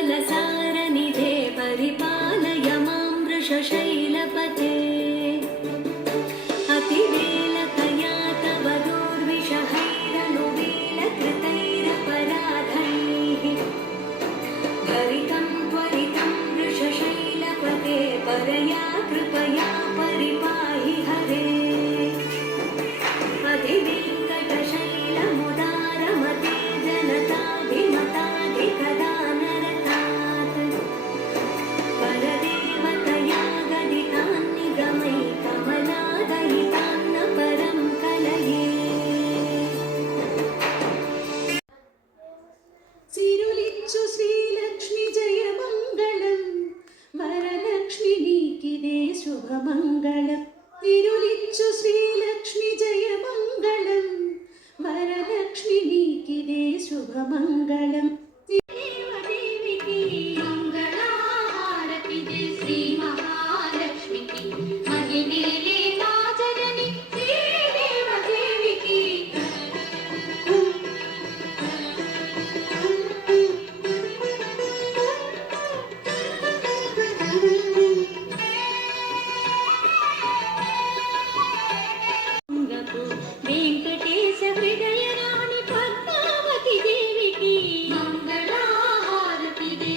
शरणागतवत्सलसारनिधे परिपालय मां वृषशैलपते अतिवेलकया तव दुर्विषहैरनुवेलकृतैरपराधैः भरितं त्वरितं वृषशैलपते परया कृपया परिपाहि हरे अधिवेङ्कटशैलमुदारमते जनताभिमताधिकदानरतात् परदेवतया गदितान्निगमै कमलादयितान्न परं कलये सिरुलिच्चु श्रीलक्ष्मी जयमङ्गलं वरलक्ष्मी नीकिदे शुभमङ्गलम् तिरुलिच्चु श्रीलक्ष्मी जयमङ्गलं वरलक्ष्मी नीकिदे शुभमङ्गलम् देवदेविकी मङ्गलाहारति श्री महालक्ष्मीकी महिनीले नाजननि श्रीदेवदेविकी वेंकटेश हृदय रानी पद्मावती देवी की मंगलाहारति दे